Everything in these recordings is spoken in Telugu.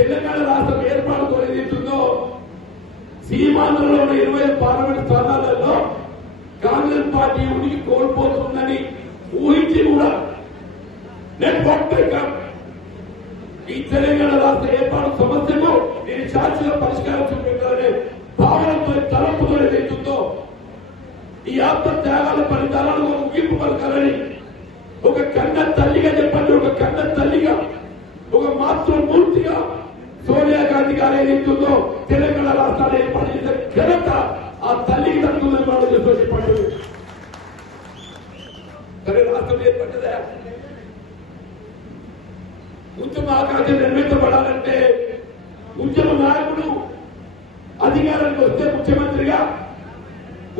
తెలంగాణ రాష్ట్రం ఏర్పాటు ఏదైతుందో సీమాంధ్రలో ఉన్న 20 పార్లమెంట్ స్థానాలలో కాంగ్రెస్ పార్టీ ఉనికి కోల్పోతుందని ఊహించి కూడా ఈ తెలంగాణ రాష్ట్ర ఏర్పాటు సమస్యకు నేను శాశ్వత పరిష్కారం చూపెట్టాలనే భావనతో తలపుతో ఏదైతుందో ఈ ఆత్మ త్యాగాల ఫలితాలను ముగింపు పలకాలని ఒక కన్న తల్లిగా చెప్పండి, ఒక కన్న తల్లిగా, ఒక మాతృమూర్తిగా సోనియా గాంధీ గారు ఏదైతుందో తెలంగాణ రాష్ట్రాలు ఏర్పాటు చేసిన ఘనత ఆ తల్లికి తగ్గుతుందని వాళ్ళు చెప్పండి. కానీ రాష్ట్రం ఏర్పడ్డదా? ఉద్యమ ఆకాంక్ష నిర్మించబడాలంటే ఉద్యమ నాయకుడు అధికారానికి వస్తే ముఖ్యమంత్రిగా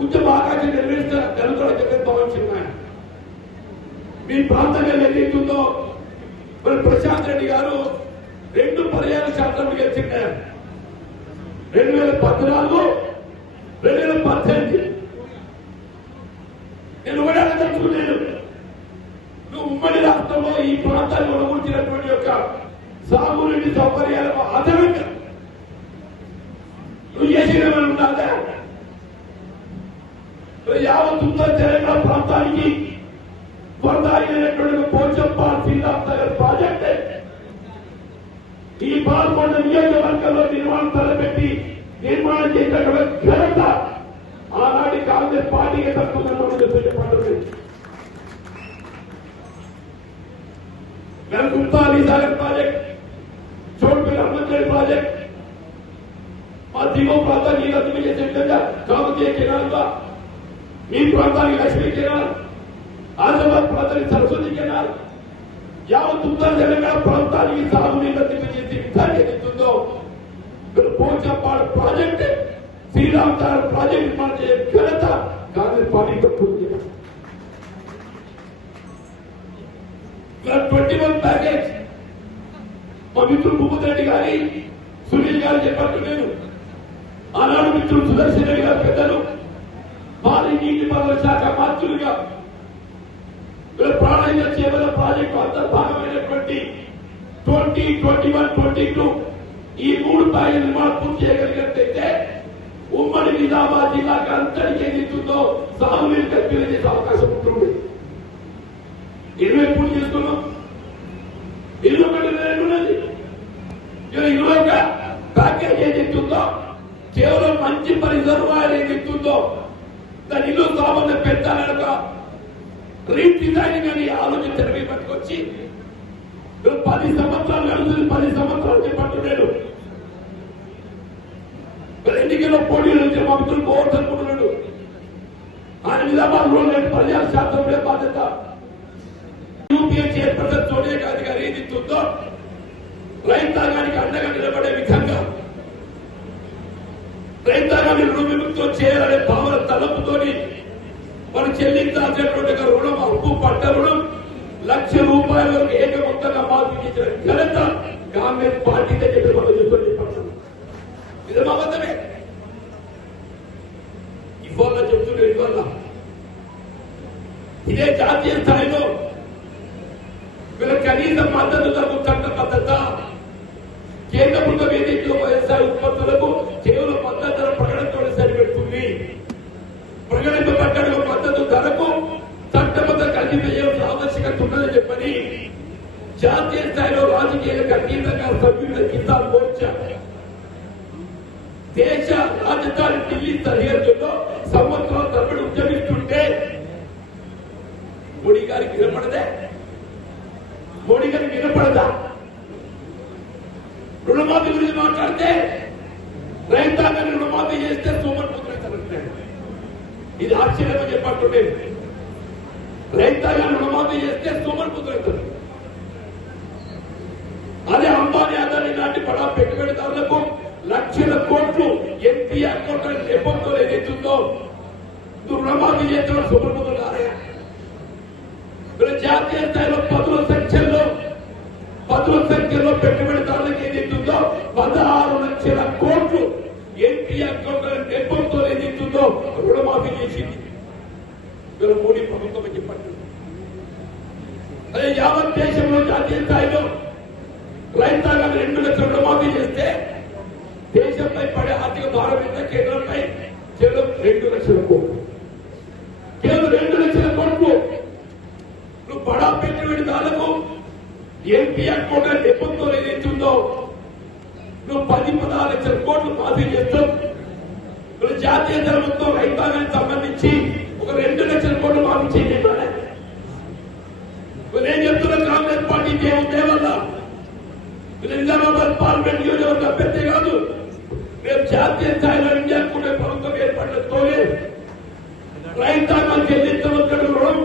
ఉద్యమ ఆకాంక్ష నిర్వహిస్తున్న తెలంగాణ జగన్మోహన్ సింగ్ ఆయన మీ ప్రాంతంగా ఏదైతుందో మరి ప్రశాంత్ రెడ్డి గారు 2 పర్యాయ శాసనం గెలిచిండారు. 2014, 2018. నేను కూడా తెలుసుకున్నాను, నువ్వు ఉమ్మడి రాష్ట్రంలో ఈ ప్రాంతాన్ని ఒడగొట్టినటువంటి యొక్క సాగునీటి సౌకర్యాలకు ఆధారంగా నువ్వు చేసిన ఉండాలి. యావత్ ఉత్తర తెలంగాణ ప్రాంతానికి వరదాయినటువంటి పోచంపాల్ శ్రీరామ్ ప్రాజెక్ట్ ఈ పాల్గొండ నియోజకవర్గంలో నిర్మాణం తలపెట్టి నిర్మాణం చేసినటువంటి ఘనత ఆనాటి కాంగ్రెస్ పార్టీకి తక్కువ చెప్పండి. గుప్తాలి సాగర్ ప్రాజెక్ట్, చోటుపల్లి హనుమంతరెడ్డి ప్రాజెక్ట్, మా దిగువ ప్రాంతానికి రద్దు చేసే విధంగా కామతీయ కెనాల్గా మీ ప్రాంతానికి లక్ష్మీ కెనాల్, ఆదిలాబాద్ ప్రాంతానికి సరస్వతి కెనాల్, యావత్ ఉత్తర తెలంగాణ ప్రాంతానికి సాగునీరు రద్దు చేసే విధానం ఏదైతుందో పోచంపాడు ప్రాజెక్ట్, శ్రీరామ్ సాగర్ ప్రాజెక్ట్ నిర్మాణం చేసే ఘనత కాంగ్రెస్ పార్టీ తక్కువ. 21 ప్యాకేజ్ మా మిత్రులు భూపతి రెడ్డి గారి, సునీల్ గారు చెప్పట్టు నేను ఆనాడు మిత్రులు సుదర్శన్ రెడ్డి గారు పెద్దలు, భారీ నీటిపారుదల శాఖ మంత్రులుగా ప్రాణాయిత చేపల ప్రాజెక్టు అంతర్భాగమైనటువంటి 2021, 22 ఈ 3 ప్యాకేజ్ నిర్మాణం పూర్తి చేయగలిగినట్లయితే ఉమ్మడి నిజామాబాద్ జిల్లాకు అంతటికి ఏదైతుందో సాగునీరు కల్పన చేసే అవకాశం ఉంటుంది. 20 పూర్తి చేసుకున్నాం, 21 ఉన్నది. 21 ప్యాకేజ్ ఏదైతుందో కేవలం మంచి రిజర్వాయర్ ఏదైతుందో దాని ఇల్లు సామాన్య పెంచాలనక రీడిజైనింగ్ అని ఆలోచన తెరవి పట్టుకొచ్చి 10 సంవత్సరాలు నడుస్తుంది. 10 సంవత్సరాలు చెప్పంటున్నాడు. ఎన్నికల్లో పోటీలు వచ్చే మా మిత్రులు పోవచ్చు అనుకుంటున్నాడు. ఆయన నిజామాబాద్ లో ప్రజా శాతం బాధ్యత యూపీఏ చైర్పర్సన్ సోనియా గాంధీ గారు ఏదిస్తుందో రైతాంగానికి అండగా నిలబడే విధంగా రైతాంగాన్ని రుణ విముక్తో చేయాలనే భావన తలపుతోని మనం చెల్లించాల్సినటువంటి రుణం, అప్పు పడ్డ రుణం ₹1,00,000 వరకు ఏకమొత్తంగా మాఫీ చేసిన ఘనత కాంగ్రెస్ పార్టీదే చెప్పి మనం చెప్పండి. ఇది అబద్ధమే. ఇవాళ చెప్తున్నా, ఇవాళ ఇదే జాతీయ స్థాయిలో వీళ్ళ కనీస మద్దతు ధరకు చట్టబద్ధత కేంద్ర ప్రభుత్వం ఏదైతే వ్యవసాయ ఉత్పత్తులకు కేవలం మద్దతు ధర ప్రకటనతో సరిపెడుతుంది. ప్రకటింపబడ్డ మద్దతు ధరకు చట్టబద్ధ కల్పన చేయాల్సిన ఆవశ్యకత ఉన్నదని చెప్పని జాతీయ స్థాయిలో రాజకీయాలకు అతీతంగా సభ్యుల కిసాన్ మోర్చా దేశ రాజధాని ఢిల్లీ సరిహద్దుల్లో సంవత్సరాల తరబడి ఉద్యమిస్తుంటే మోడీ గారికి వినపడదే? మోడీ గారికి వినపడదా? రుణమాఫీ గురించి మాట్లాడితే రైతాంగాన్ని రుణమాఫీ చేస్తే సోమరిపోతున్నారు. ఇది ఆశ్చర్యమని చెప్పంటుండే. రైతాంగాన్ని రుణమాఫీ చేస్తే సోమరిపోతున్నారు. అదే అంబానీ అదాని లాంటి బడా పెట్టుబడిదారులకు లక్షల కోట్లు ఎంపీ అకౌంట్ నెపంతో ఏదైతుందో నువ్వు రుణమాఫీ చేస్తున్న సోమరిపోతున్నారా? జాతీయ స్థాయిలో పదుల సంఖ్యలో పెట్టుబడిదారులకు ఏదైతుందో 16 లక్షల కోట్లు ఎంపీ అకౌంట్ నెపంతో ఏదైతుందో రుణమాఫీ చేసింది మోడీ ప్రభుత్వం అని చెప్పండి. అదే యావత్ దేశంలో జాతీయ స్థాయిలో రైతాంగాన్ని 2 లక్షల రుణమాఫీ చేస్తే దేశంపై పడే ఆర్థిక భారం ఎంత? కేంద్రంపై కేవలం 2 లక్షల కోట్లు. కేవలం 2 లక్షల కోట్లు. నువ్వు బడా పెట్టుబడిదారులకు ఎంపీ అకౌంట్ నెపంతో ఏదైతుందో నువ్వు 10-16 లక్షల కోట్లు మాఫీ చేస్తావు. నువ్వు జాతీయ ధర్మంతో రైతాంగానికి సంబంధించి ఒక 2 లక్షల కోట్లు మాఫీ చేయలేమనే నేను చెప్తున్నా. కాంగ్రెస్ పార్టీ దేవుని వల్ల నిజామాబాద్ పార్లమెంట్ నియోజకవర్గ అభ్యర్థి కాదు, రేపు జాతీయ స్థాయిలో ఇండియా కూడా ప్రభుత్వం ఏర్పడటంతోనే రైతాంగం చెల్లించవలసిన రుణం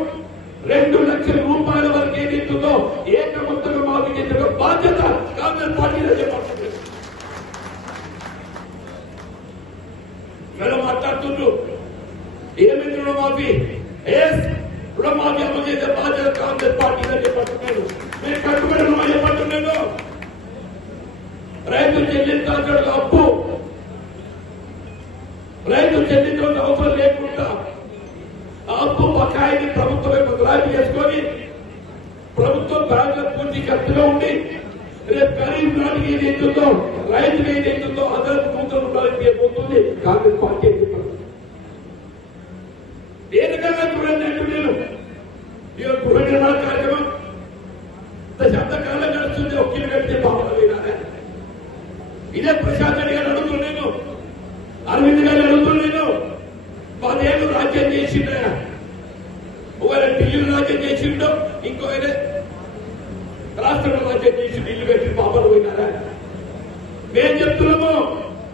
2 లక్షల రూపాయల వరకు ఏదైతుందో ఏకమంతగా మాఫీ చేసే బాధ్యత కాంగ్రెస్ పార్టీ చేపడుతుంది. మీరు మాట్లాడుతుండ్రు ఏమైంది రుణమాఫీ? రుణమాఫీ అమలు చేసే బాధ్యత కాంగ్రెస్ పార్టీ చేపడుతున్నాను. మీరు కట్టుబడి రుణం చేపడుతున్నాను. రైతు చెల్లించాల్సిన అప్పు రైతు చెల్లించాల్సిన అవసరం లేకుండా ఆ అప్పు బకాయిని ప్రభుత్వమే బదలాయింపు చేసుకొని ప్రభుత్వం బ్యాంకుల పూర్తి ఖర్చులో ఉండి రేపు ఖరీఫ్ నాటికి ఏదైతుందో రైతులు ఏదైతుందో అదనపు 100 రూపాయలకి ఇవ్వబోతుంది కాంగ్రెస్ పార్టీ. ఏ రకంగా చూడండి అంటూ నేను గృహ నిర్మాణ కార్యక్రమం దశాబ్దకాలం నడుస్తుంది. ఒక్కలు కడితే బాగుంది. ఇదే ప్రశాంత్ రెడ్డి గారు అడుగుతున్నాను, అరవింద్ గారు అడుగుతున్నాను. 10 ఏళ్ళు రాజ్యం చేసిండ, ఒకవేళ ఢిల్లీలో రాజ్యం చేసిండో ఇంకో రాష్ట్రంలో రాజ్యం చేసిండు, ఇల్లు కట్టి పాపలు పోయినారా? మేము చెప్తున్నాము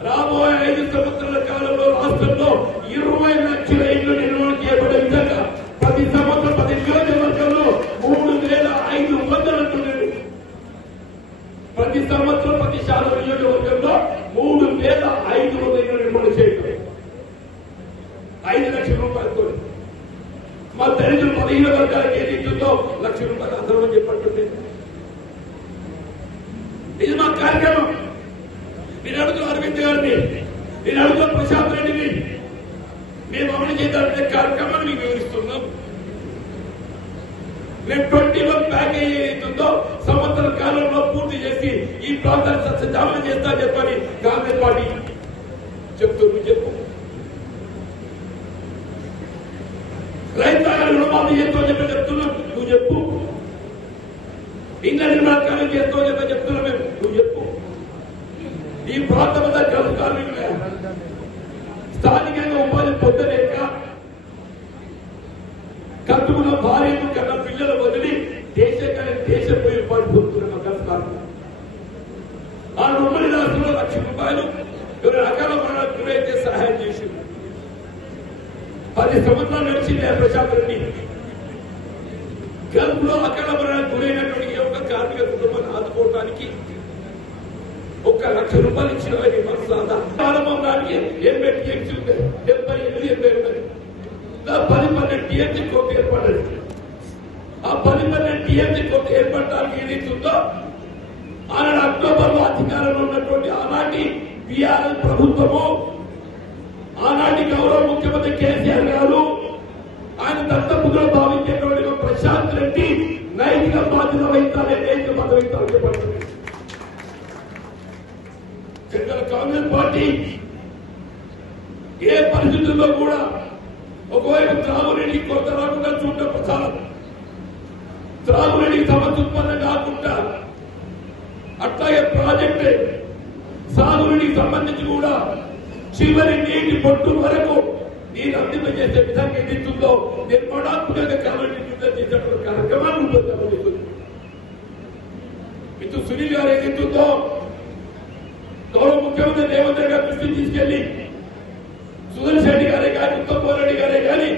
రాబోయే 5 సంవత్సరాల కాలంలో రాష్ట్రంలో 20 లక్షల ఇళ్లు నిర్మాణం చేయబడే విధంగా ప్రతి సంవత్సరం 10 నియోజకవర్గంలో 3,500 అంటున్నారు. ప్రతి సంవత్సరం ప్రతి శాతం నియోజకవర్గంలో 3,500 ఇళ్లు నిర్మాణం చేయడం 5 లక్షల రూపాయలతో. మా దళితులు 15 వర్గాలకు ఏది ఇస్తుందో 1 లక్ష రూపాయలు అందరం అని చెప్పండి. ఇది మా కార్యక్రమం. నేను అడుగుతున్న అరవింద్ గారిని, నేను అడుగుతున్న ప్రశాంత్ రెడ్డిని, మేము అమలు చేద్దామనే కార్యక్రమాన్ని మీకు వివరిస్తున్నాం. రేపు 21 ప్యాకేజీ ఏదైతుందో సంవత్సర కాలంలో పూర్తి చేసి ఈ ప్రాంతాన్ని సత్యజామన చేస్తా చెప్పని కాంగ్రెస్ పార్టీ చెప్తున్నారు. చెప్పు రైతాంగాన్ని రుణమాఫీ చేస్తూ చెప్తున్నాం, నువ్వు చెప్పు. ఇళ్ల నిర్మాణాలు చేస్తూ చెప్తున్నాం మేము, నువ్వు చెప్పు. ఈ ప్రాంతం గల్ఫ్ కార్మికులే స్థానికంగా ఉపాధి పొందలేక కట్టుకున్న భార్యను కన్నా పిల్లలు వదిలి దేశం పోయి ఉపాధి పొందుతున్న గల్ఫ్ కార్మికులు. ఆ ఉమ్మడి రాష్ట్రంలో 1 లక్ష రూపాయలు ఎవరు అకాల మరణానికి గురైతే సహాయం చేసింది. 10 సంవత్సరాలు నడిచింది ప్రశాంత్ రెడ్డి. గల్ఫ్ లో అకాల మరణానికి గురైనటువంటి ఏ ఒక్క కార్మిక కుటుంబాన్ని ఆదుకోవడానికి 1 లక్ష రూపాయలు ఇచ్చిన ప్రారంభంగానికి 80 టీఎంసీ ఉంది, 78 10-12 టీఎంసీ కోర్టు ఏర్పడ్డది. ఆ 10-12 టీఎంసీ కోర్టు ఏర్పడడానికి ఏదైతుందో ఆనాడు అక్టోబర్లో అధికారంలో ఉన్నటువంటి ఆనాటి బీఆర్ఎస్ ప్రభుత్వము, ఆనాటి గౌరవ ముఖ్యమంత్రి కేసీఆర్ గారు, ఆయన దత్తపుత్రులు భావించేటువంటి ప్రశాంత్ రెడ్డి నైతిక బాధ్యత వహించాలి, నైతిక బాధ్యత వహించాలని చెప్పండి. కాంగ్రెస్ పార్టీ ఏ పరిస్థితుల్లో కూడా ఒకవైపు త్రాగునీటికి కొరత రాకుండా చూడటం ప్రచారం, త్రాగునీటికి సమస్య ఉత్పన్నం కాకుండా అట్లాగే ప్రాజెక్ట్ సాగునీటికి సంబంధించి కూడా చివరి నీటి పొట్టు వరకు నీరు అందింపజేసే విధంగా ఏదైతుందో నిర్మాణాత్మకంగా కాలనీ చేసేటువంటి కార్యక్రమాన్ని రూపొందించబడుతుంది. మిత్రుడు సునీల్ గారు ఏదైతుందో గౌరవ ముఖ్యమంత్రి రేవంత్ రెడ్డి గారి దృష్టికి తీసుకెళ్లి సుదర్శన్ రెడ్డి గారే కానీ ఉత్తమ్ కుమార్ రెడ్డి గారే కానీ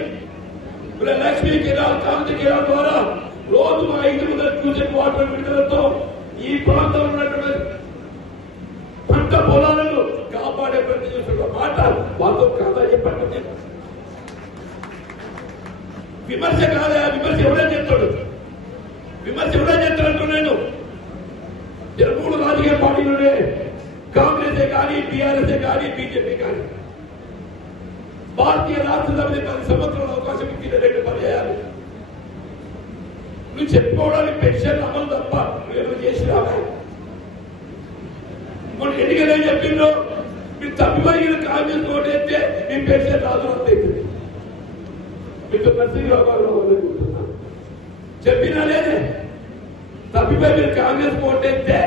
లక్ష్మీ కెనాల్ కాంతి కెనాల్ ద్వారా రోజు 500 క్యూసెక్ వాటర్ విడుదలతో ఈ ప్రాంతంలో ఉన్నటువంటి పంట పొలాలను కాపాడే ప్రయత్నం చేస్తున్న మాట వాళ్ళతో కాదా చెప్పండి. విమర్శ కాదా? విమర్శ ఎవరైనా చెప్తాడు, విమర్శ ఎవరైనా చెప్తాడు. నేను 3 రాజకీయ పార్టీలునే, కాంగ్రెస్ కానీ టీఆర్ఎస్ కానీ బీజేపీ కానీ భారతీయ రాష్ట్ర సమితి 10 సంవత్సరాల అవకాశం ఇచ్చిన 2 పర్యాయాలు నువ్వు చెప్పుకోవడానికి పెన్షన్ అమలు తప్ప నువ్వు చేసినావా? చెప్పిండ్రు మీరు తప్పిపోయిన కాంగ్రెస్ ఓటు వేస్తే మీ పెన్షన్ రాదు అవుతుంది మీకు నరసింహరావు గారు చెప్పినా లేదే తప్పిపోయి మీరు కాంగ్రెస్ ఓటు వేస్తే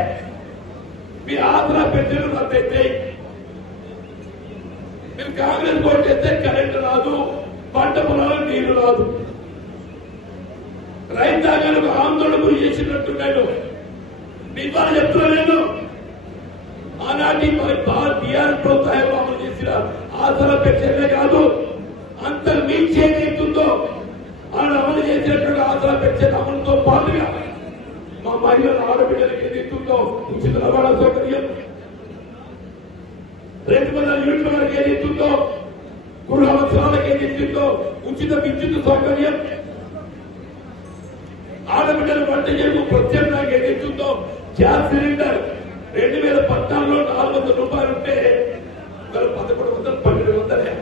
మీ ఆంధ్ర పెన్షన్ రద్దు అయితే మీరు కాంగ్రెస్ ఓటు వేస్తే కరెంటు రాదు పంట పొలాలు నీళ్లు రాదు రైతాంగానికి ఆందోళన గురి చేసినట్టున్నాడు మీ ద్వారా చెప్తున్నా నేను ఆనాటి మరి టీఆర్ఎస్ ప్రోత్సాహం అమలు చేసిన ఆసరా పెన్షన్లే కాదు అంత మించి ఏదైతుందో ఆయన అమలు చేసినటువంటి ఆసరా పెన్షన్ అమలుతో పాటుగా మా మహిళల ఆడబిడ్డలకు ఏదైతుందో ఉచిత రవాణా సౌకర్యం 200 యూనిట్ల వరకు ఏదైతుందో గృహ అవసరాలకు ఏదైతుందో ఉచిత విద్యుత్ సౌకర్యం ఆడబిడ్డల వంట చేసి ప్రత్యేకంగా ఏదైతుందో గ్యాస్ సిలిండర్ 2014లో 400 రూపాయలు ఉంటే 1100 1200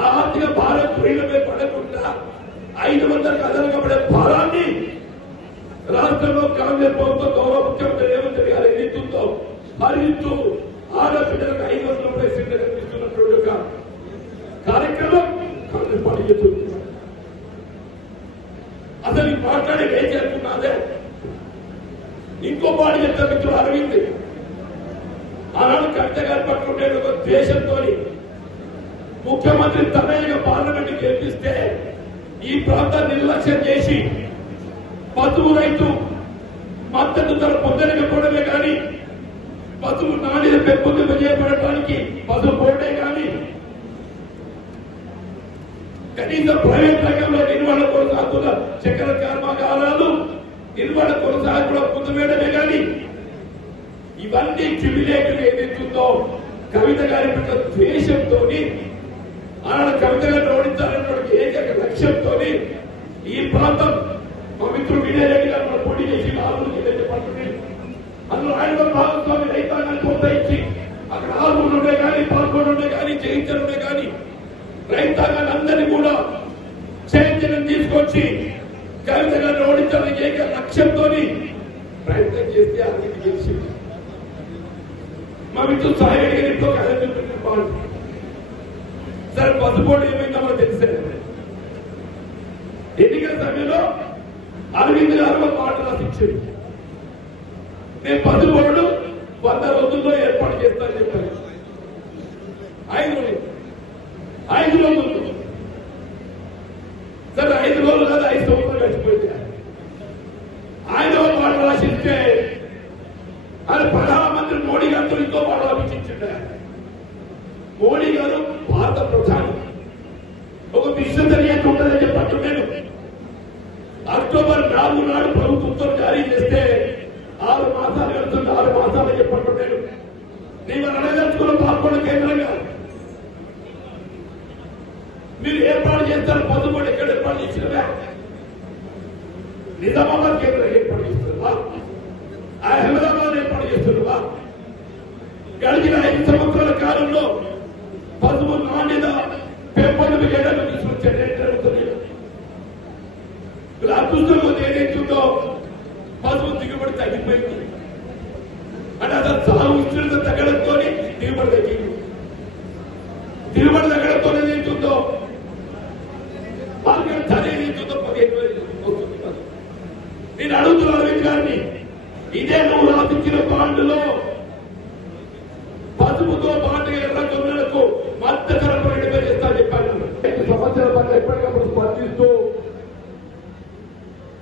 ఆ ఆర్థిక భారం స్త్రీలపై పడకుండా 500 అదనంగా పడే భారాన్ని రాష్ట్రంలో కాంగ్రెస్ ప్రభుత్వం గౌరవ ముఖ్యమంత్రి రేవంత్ రెడ్డి గారు ఏదైతుందో భరిస్తూ ఆడబిడ్డలకు 500 రూపాయల సిలిండర్ కల్పిస్తున్నటువంటి ఒక కార్యక్రమం కాంగ్రెస్ పార్టీ చేస్తుంది అసలు ఈ మాట్లాడి ఏం చేస్తున్నాదే ఇంకో పాడి చెప్తే మిత్రులు అరవింద్ ఆనాడు కవిత గారి పట్ల ఉండే ఒక ద్వేషంతో ముఖ్యమంత్రి తనయ్యగా పార్లమెంట్ గెలిపిస్తే ఈ ప్రాంతాన్ని నిర్లక్ష్యం చేసి పశువు రైతు మద్దతు ధర పొందలేకపోవడమే కానీ పశువు నాణ్యత పెంపొందింపజేయబడటానికి పశువు బోర్డే కానీ కనీసం ప్రైవేట్ రంగంలో నిర్వహణ కొనసాగుతున్న చక్కెర కర్మాగారాలు నిర్వహణ కొనసాగడం పొందవేయడమే కానీ ఇవన్నీ క్యుమిలేటెడ్ ఏదైతుందో కవిత గారి పట్ల ద్వేషంతో ఆనాడు కవిత గారిని ఓడించాలన్నటువంటి ఏకైక లక్ష్యంతో ఈ ప్రాంతం మా మిత్రుడు విజయ్ రెడ్డి గారు మనం పోటీ చేసి ఆలూరు పడుతుంది అందులో ఆయన భాగస్వామి రైతాంగాన్ని ప్రోత్సహించి అక్కడ ఆలూరు ఉండే కానీ పాల్గొని ఉండే కానీ జయించనుండే కానీ రైతాంగాన్ని అందరినీ కూడా చైతన్యం తీసుకొచ్చి కవిత గారిని ఓడించాలని ఏక లక్ష్యంతో ప్రయత్నం చేస్తే అన్నిటి గెలిచి మా మిత్రుడు సాయి రెడ్డి గారి ఇంట్లో కథ సరే పసుపోటు ఏమైందో మనకు తెలిసే ఎన్నికల సమయంలో అరవింద్ గారు మాట రాసిచ్చారు నేను పసుపోటు 100 రోజుల్లో ఏర్పాటు చేస్తానని చెప్పాను 5 రోజులు సరే 5 రోజులు కాదు 5 సంవత్సరాలు గడిచిపోయింది ఆయన మాట రాసిస్తే ఆయన ప్రధానమంత్రి మోడీ గారితో ఇంకో మాట రాపించిండే మోడీ గారు భారత ప్రధాని ఒక విశ్వసనీయత ఉంటుందని చెప్పట్టు నేను అక్టోబర్ 4 నాడు ప్రభుత్వంతో జారీ చేస్తే 6 మాసాలు గడుతుంది 6 మాసాలు చెప్పట్టు నేను నేను అడగదలుచుకున్న పాల్గొన్న కేంద్రంగా మీరు ఏర్పాటు చేస్తారు పదుబడి ఎక్కడ ఏర్పాటు చేసినవే నిజామాబాద్ కేంద్రం ఏర్పాటు చేస్తున్నావా అహ్మదాబాద్ ఏర్పాటు చేస్తున్నావా గడిచిన 5 సంవత్సరాల కాలంలో పసుపు నాణ్యత పెంపొందింపు చేయడానికి తీసుకొచ్చారు ఇలా అదృష్టంలో ఏదైతుందో పసుపు దిగుబడి తగ్గిపోయింది అంటే అసలు సాగు విస్తృత తగ్గడంతో దిగుబడి తగ్గింది దిగుబడి తగ్గడంతో ఏదైతుందో మార్కెట్ ధర ఏదైతుందో 15,000 అవుతుంది నేను అడుగుతున్న అరవింద్ గారిని ఇదే నువ్వు రాసిచ్చిన బాండ్లో పసుపుతో పాటుగా ఎర్ర జొన్నలకు మద్దతు ధర ప్రకటన చేస్తా చెప్పాను 5 సంవత్సరాల పట్ల ఎప్పటికప్పుడు స్పందిస్తూ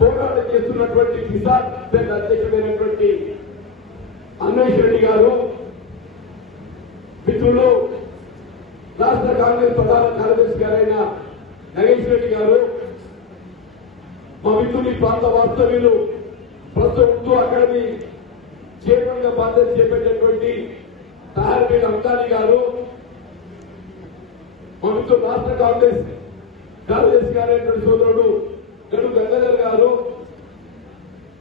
పోరాటం చేస్తున్నటువంటి కిసాన్ సెల్ అధ్యక్షుడైనటువంటి అన్వేష్ రెడ్డి గారు మిత్రులు రాష్ట్ర కాంగ్రెస్ ప్రధాన కార్యదర్శి గారైన నగేష్ రెడ్డి గారు మా మిత్రులు ప్రాంత వాస్తవ్యులు ప్రస్తుతం ఉర్దూ అకాడమీ చైర్మన్ గా బాధ్యత చేపట్టినటువంటి తహార్మీర్ అమ్దాని గారు మా మిత్రులు రాష్ట్ర కాంగ్రెస్ కార్యదర్శి గారైనటువంటి సోదరుడు గడు గంగాధర్ గారు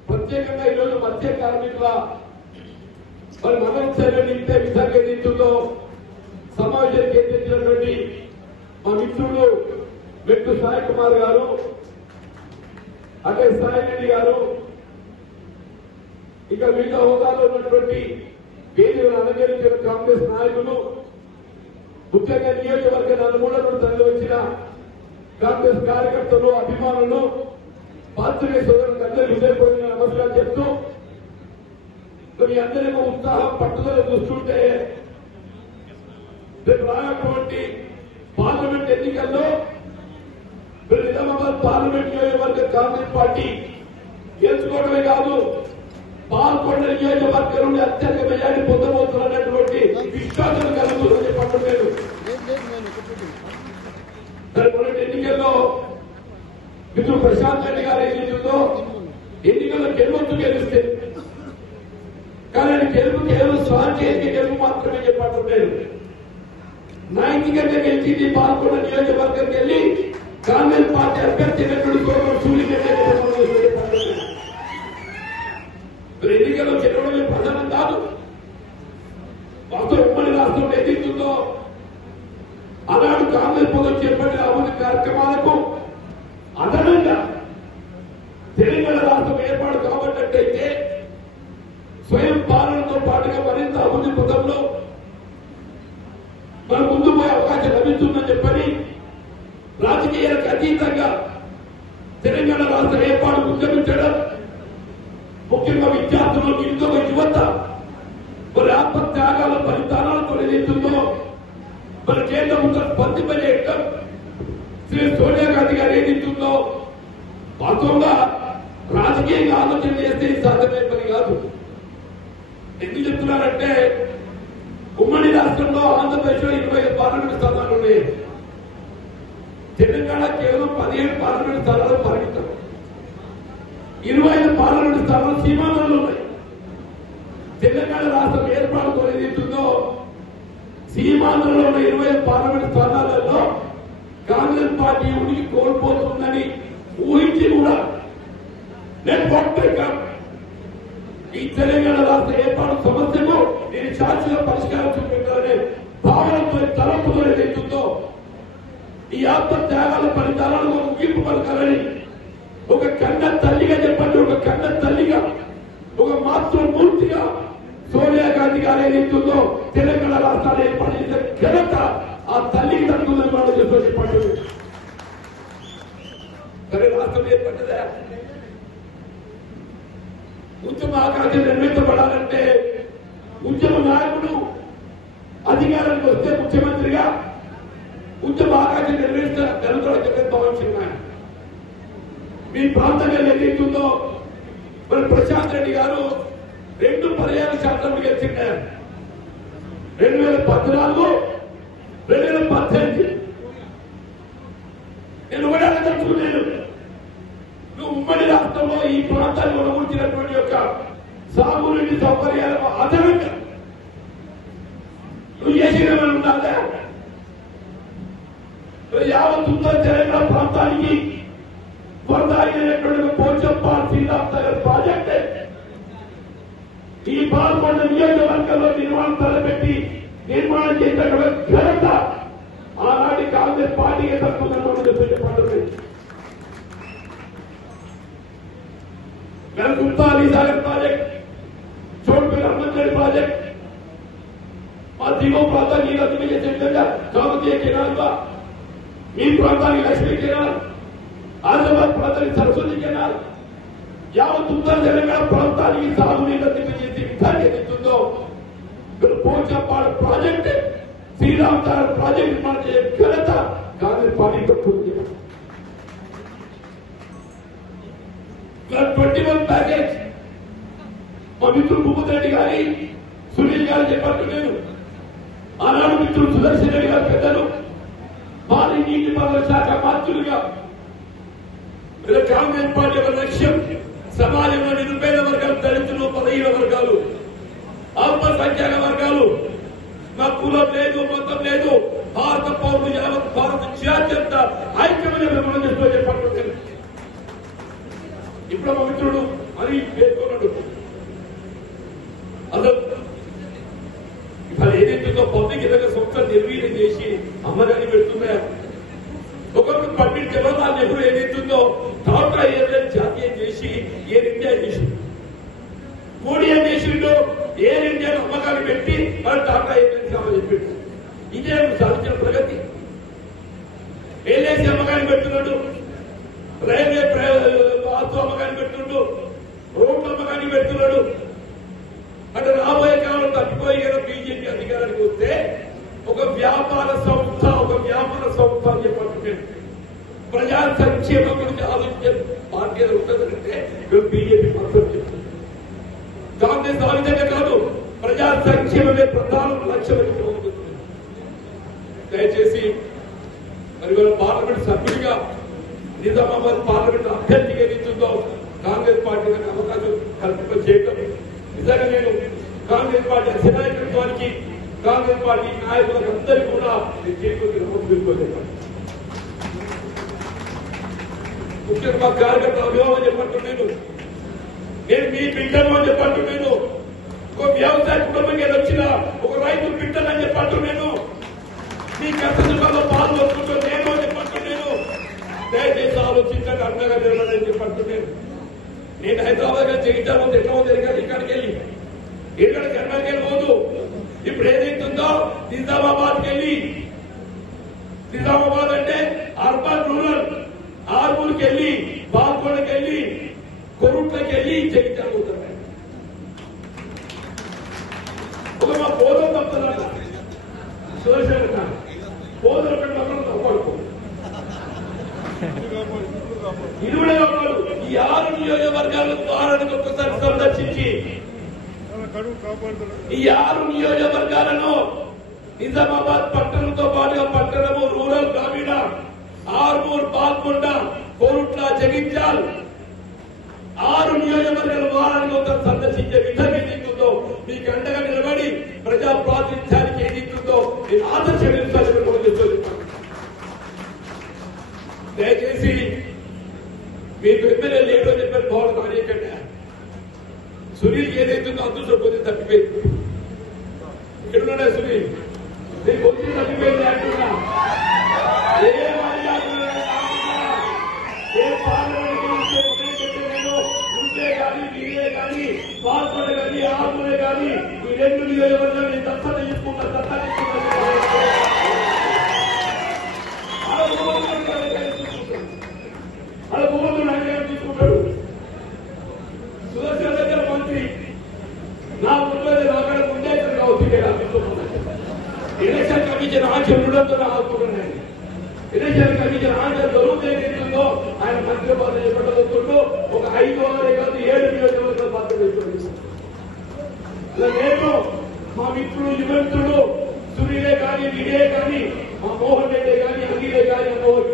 ప్రత్యేకంగా ఈరోజు మత్స్య కార్మికుల మరి మనోత్సవాన్ని ఇంతే విశాఖ ఏదైతుందో సమావేశానికి ఏర్పించినటువంటి మా మిత్రుడు మెట్టు సాయి కుమార్ గారు అదే సాయి రెడ్డి గారు ఇంకా మిగతా హోదాలో ఉన్నటువంటి వేదికను అలంకరించిన కాంగ్రెస్ నాయకులు, ముఖ్యంగా నియోజకవర్గ నలుమూలలను తరలి వచ్చిన కాంగ్రెస్ కార్యకర్తలు, అభిమానులు, పాత్రికేయ సోదరులకు అందరికీ హృదయపూర్వక నమస్కారం చెప్తూ, మీ అందరికీ ఉత్సాహం పట్టుదల చూస్తుంటే రేపు రానటువంటి పార్లమెంట్ ఎన్నికల్లో నిజామాబాద్ పార్లమెంట్ నియోజకవర్గ కాంగ్రెస్ పార్టీ గెలుచుకోవడమే కాదు, పాల్గొండ నియోజకవర్గం నుండి అత్యధిక మెజార్టీ పొందబోతున్నటువంటి విశ్వాసం కలుగుతుందని చెప్పట్లేదు. మొన్నటి ఎన్నికల్లో మిత్రుడు ప్రశాంత్ రెడ్డి గారి ఎన్నికల్లో ఎన్నికల్లో గెలిస్తే కానీ ఆయన గెలుపు కేవలం సాంకేతిక గెలుపు మాత్రమే చెప్పట్లేదు. నైతికంగా గెలిచింది పాల్గొండ నియోజకవర్గంకి వెళ్లి కాంగ్రెస్ పార్టీ అభ్యర్థి ఎన్నికల్లో గెలవడమే ప్రధానం కాదు. వాస్తవం ఉమ్మడి రాష్ట్రంలో ఏదైతుందో ఆనాడు కాంగ్రెస్ ప్రభుత్వం చేపట్టిన అభివృద్ధి కార్యక్రమాలకు అదనంగా తెలంగాణ రాష్ట్రం ఏర్పాటు కాబట్టినట్టయితే స్వయం పాలనతో పాటుగా మరింత అభివృద్ధి పథంలో మన ముందు పోయే అవకాశం లభిస్తుందని చెప్పని రాజకీయాలకు అతీతంగా తెలంగాణ రాష్ట్ర ఏర్పాటు ఉద్యమించడం, ముఖ్యంగా విద్యార్థులు, నిరుద్యోగ యువత మరి ఆత్మత్యాగాల ఫలితాలతో ఏదైతుందో మన కేంద్ర ప్రభుత్వం స్పందింపజేయటం, శ్రీ సోనియా గాంధీ గారు ఏదైతుందో వాస్తవంగా రాజకీయంగా ఆలోచన చేస్తే సాధ్యమే పని కాదు. ఎందుకు చెప్తున్నారంటే ఉమ్మడి రాష్ట్రంలో ఆంధ్రప్రదేశ్ లో 20 పార్లమెంట్ స్థానాలు ఉన్నాయి. తెలంగాణ కేవలం 17 పార్లమెంట్ స్థానాలు పరిమితం. 25 పార్లమెంట్ స్థానాలు సీమాంధ్రలో ఉన్నాయి. తెలంగాణ రాష్ట్రం ఏర్పాటుతో ఏదైతుందో సీమాంధ్రలో ఉన్న 25 పార్లమెంట్ స్థానాలలో కాంగ్రెస్ పార్టీ ఉనికి కోల్పోతుందని ఊహించి కూడా ఈ తెలంగాణ రాష్ట్ర ఏర్పాటు సమస్యకు నేను శాశ్వత పరిష్కారం చూపెట్టాలనే భావనతో తలంపుతో ఏదైతుందో ఈ ఆత్మత్యాగాల ఫలితాలను ముగింపు పలకాలని ఒక కన్న తల్లిగా చెప్పండి, ఒక కన్న తల్లిగా, ఒక మాతృమూర్తిగా సోనియా గాంధీ గారు ఏదైతుందో తెలంగాణ రాష్ట్రాన్ని ఏర్పాటు చేసిన ఘనత ఆ తల్లికి తగ్గుతుందని వాళ్ళు చెప్పండి. సరే, రాష్ట్రం ఏర్పడ్డదా? ఉద్యమ ఆకాంక్ష నిర్మించబడాలంటే ఉద్యమ నాయకుడు అధికారానికి వస్తే ముఖ్యమంత్రిగా ఉద్యమ ఆకాంక్ష నిర్వహించడం భావించిన మీ ప్రాంతంగా ఏదైతుందో మరి ప్రశాంత్ రెడ్డి గారు 2 పర్యాయ శాసనం గెలిచిండారు. 2014, 2018. నేను ఒకటే తెలుసుకున్నాను, నువ్వు ఉమ్మడి రాష్ట్రంలో ఈ ప్రాంతాన్ని ఒడగొట్టినటువంటి యొక్క సాగునీటి సౌకర్యాలకు అదనంగా నువ్వు చేసిన ఉండాలి. యావత్ ఉత్తర తెలంగాణ ప్రాంతానికి వరద అయినటువంటి పోచంపాల్ శ్రీరామ్ ప్రాజెక్ట్ ఈ పాల్గొండ నియోజకవర్గంలో నిర్మాణం తలపెట్టి నిర్మాణం చేసినటువంటి ఘనత ఆనాటి కాంగ్రెస్ పార్టీకి తక్కువ చెప్పండి. గుప్తాలి సాగర్ ప్రాజెక్ట్, చోటుపల్లి హనుమంతరెడ్డి ప్రాజెక్ట్, మా దిగువ ప్రాంతాన్ని నీళ్ళు అదుపు చేసే విధంగా కాకతీయ కెనాల్, మీ ప్రాంతానికి లక్ష్మీ కెనాల్, ఆదిలాబాద్ ప్రాంతానికి సరస్వతి కెనాల్, యావత్ ఉత్తర తెలంగాణ ప్రాంతానికి సాగునీళ్ళు అదుపు చేసే విధానం ఏదైతుందో పోచంపాడు ప్రాజెక్ట్, శ్రీరామ్ సాగర్ ప్రాజెక్ట్ నిర్మాణం చేసే ఘనత కాంగ్రెస్ పార్టీ తక్కువ. 21 ప్యాకేజ్ మా మిత్రుడు భూపతి రెడ్డి గారి, సునీల్ గారు చెప్పట్టు నేను ఆనాడు మిత్రుడు సుదర్శన్ రెడ్డి గారు పెద్దలు, మాది నీటి పారుదల శాఖ మంత్రులుగా కాంగ్రెస్ పార్టీ యొక్క లక్ష్యం సమాజంలో నిరుపేద వర్గాలు, దళితులు, 15 వర్గాలు, అల్పసంఖ్యాక వర్గాలు, మా కులం లేదు, మతం లేదు, భారత పౌరులు యావత్ భారత జాత్యంత ఐక్యమైన నిర్మాణం చేస్తూ చెప్పట్టు. ఇప్పుడు మా మిత్రుడు అని పేర్కొన్నాడు. అసలు ఇవాళ ఏదైతుందో పబ్లిక్ ఏదైనా సంస్థ నిర్వీర్యం చేసి అమ్మదాన్ని పెడుతున్నాయా? ఒకప్పుడు పండిట్ జవహర్లాల్ నెహ్రూ ఏదైతుందో టాటా ఎయిర్లైన్స్ జాతీయం చేసి ఎయిర్ ఇండియా చేసిండు. మోడీ ఏం చేసిండు? ఎయిర్ ఇండియా అమ్మకాన్ని పెడుతున్నాడు, రైల్వే వాస్తు అమ్మకాన్ని పెడుతుండు, రోడ్ల అమ్మకాన్ని పెడుతున్నాడు. అంటే రాబోయే కాలం తప్పిపోయి కదా బీజేపీ అధికారానికి వస్తే ఒక వ్యాపార సంస్థ అని చెప్పండి. ప్రజా సంక్షేమం గురించి ఆలోచించే పార్టీ ఉంటుందంటే బీజేపీ పక్షం చెప్తుంది. కాంగ్రెస్ ఆ విధంగా కాదు, ప్రజా సంక్షేమమే ప్రధాన లక్ష్యం. దయచేసి మరి వాళ్ళ పార్లమెంట్ సభ్యుడిగా నిజామాబాద్ పార్లమెంట్ అభ్యర్థిగా ఏదైతుందో కాంగ్రెస్ పార్టీ అవకాశం కల్పింప చేయడం నిజంగా నేను కాంగ్రెస్ పార్టీ అధినాయకత్వానికి కాంగ్రెస్ పార్టీ నాయకులకు అందరికీ కూడా నేను ముఖ్యంగా మా కార్యకర్తల అభిమానం చెప్పంటున్నాను. నేను మీ బిడ్డను అని చెప్పంటున్నాను. ఒక వ్యవసాయ కుటుంబంకి వచ్చిన ఒక రైతు బిడ్డనని చెప్పంటున్నాను. మీ కష్టంలో పాల్గొంటుంటూ నేను అని చెప్పంటున్నాను. దయచేసి ఆలోచించండి, అండగా జరగాలని చెప్పంటున్నాను. నేను హైదరాబాద్ జగిత్యాల ఎట్లా జరిగాను, ఇక్కడికి వెళ్ళి ఇక్కడ జర్మన్కి వెళ్ళిపోదు. ఇప్పుడు ఏదైతుందో నిజామాబాద్కి వెళ్ళి, నిజామాబాద్ అంటే అర్బన్ రూరల్, ఆర్మూర్కి వెళ్ళి, బాల్కోడకి వెళ్ళి, కొరుట్లకి వెళ్ళి జగిత్యాల పోతారు. ఒక మా పోదం తప్పుతుందట సుదర్శన పోదలు తప్పడుకో ఇరువుడే ఒకడు ఈ 6 నియోజకవర్గాల ద్వారానికి ఒక్కసారి సందర్శించి ఈ 6 నియోజకవర్గాలను నిజామాబాద్ పట్టణంతో పాటుగా పట్టణము, రూరల్, గ్రామీణ, ఆర్మూర్, పాల్కొండ, కోరుట్ల, జగిత్యాల్ 6 నియోజకవర్గాల వారానికి ఒకసారి సందర్శించే విధంగా ఏదైతుందో మీకు అండగా నిలబడి ప్రజా ప్రాతినిధ్యానికి ఏదైతుందో నేను ఆదర్శించాలని దయచేసి మీకు ఎమ్మెల్యే లేడు అని చెప్పారు. భవన్ కార్యకంటే సునీల్ ఏదైతుందో అదృష్టం పోతే తప్పిపోయింది. ఎక్కడున్నాడే సునీల్, నీకు వచ్చి తప్పిపోయింది అంటున్నా. ఏ పార్లమెంట్ నేను ఉంటే కానీ, మీరే కానీ, పాల్గొండ కానీ, ఆర్మూరే కానీ ఈ 2 నియోజకవర్గాలు నేను దత్తత తీసుకుంటా. అలా భూములు నాయకులు తీసుకుంటాడు. సుదర్శన దగ్గర మంత్రి నా ముందు అక్కడ ముందే కావచ్చు. ఎలక్షన్ కమిషన్ ఆంక్షలు ఉండడంతో ఆదుకుంటున్నాయి. ఎలక్షన్ కమిషన్ ఆంక్షలు దొరుకుతుందో ఆయన మంత్రి పదవి చెప్పడంతో ఒక 5 కాదు 7 నియోజకవర్గాలు బాధ్యత వేసుకోండి. నేను మా మిత్రులు, యువతులు సునీలే కానీ, విజయే కానీ, మా మోహన్ రెడ్డి కానీ, అనిలే కానీ, మోహన్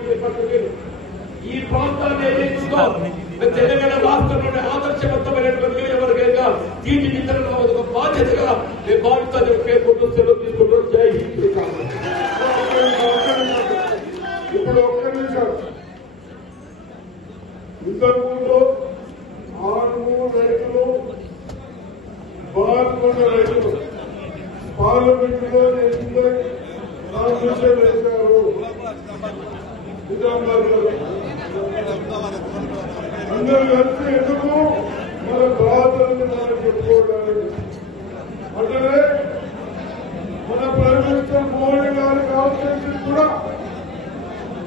ఈ ప్రాంతాన్ని ఏదైతుందో తెలంగాణ రాష్ట్రంలోని ఆదర్శవంతమైనటువంటి నియోజకవర్గంగా తీర్చిదిద్దడం ఒక బాధ్యతగా నేను భావిస్తాను. పేర్కొంటూ సెలవు తీసుకుంటూ జై హింద్. ఇప్పుడు ఒక్క నిమిషం, ఇంతకుముందు 6 రైతులు, బాల్కొండ రైతులు పార్లమెంట్ లో నామినేషన్ వేశారు. నిజామాబాద్ లో అందరూ కలిసి ఎందుకు మన బాధలను మనం చెప్పుకోవడానికి. అట్లనే మన ప్రైమ్ మినిస్టర్ మోడీ గారి కాన్స్టిట్యూషన్ కూడా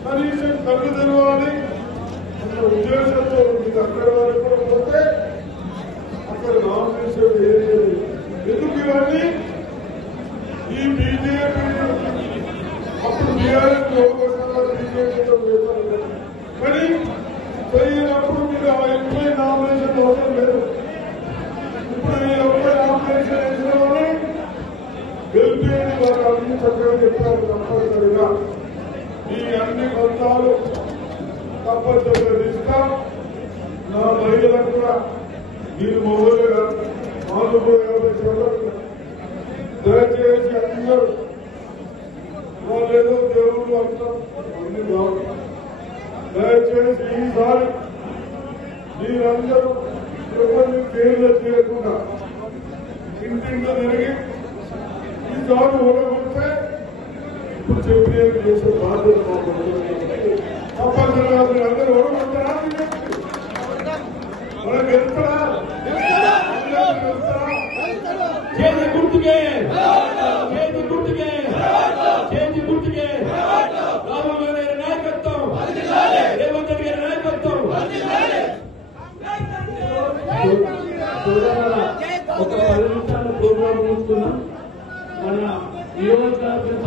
కనీసం కళ్ళు తెలవాలి అన్న ఉద్దేశంతో ఉంది. అక్కడ వరకు కూడా పోతే అక్కడ నామినేషన్ ఏది ఎందుకు ఇవన్నీ ఈ బీజేపీ అప్పుడు బీఆర్ఎస్ బీజేపీతో వేశారు. కానీ పోయినప్పుడు మీరు ఆ ఎంపీ నామినేషన్ అవసరం లేదు. ఇప్పుడు ఈ ఒక్క నామినేషన్ వేసిన వాళ్ళు గెలిపేది వారు అన్ని చక్కగా చెప్పారు. తప్పనిసరిగా ఈ అన్ని బంధాలు తప్పనిసరిగా ఇస్తాం. నా మహిళలకు కూడా మీరు మొదలుగా 450 సంవత్సరాలు దయచేసి అందరూ వాళ్ళేదో దేవుళ్ళు అంటాం అన్ని బాగు. దయచేసి ఈసారి మీరందరూ ఎవరిని పేర్లు చేయకుండా ఇంటింట్లో తిరిగి ఈసారి ఓడగొడితే ఇప్పుడు చెప్పినవి చేసే బాధ్యత తప్పనిసరిగా మీరు అందరూ ఓడగొడతారా? మనం గెలుస్తారా? చేతి గుర్తుకే, చేతి గుర్తుకే, చేతి గుర్తుకే రామగారి నాయకత్వం సోదరుల ఒక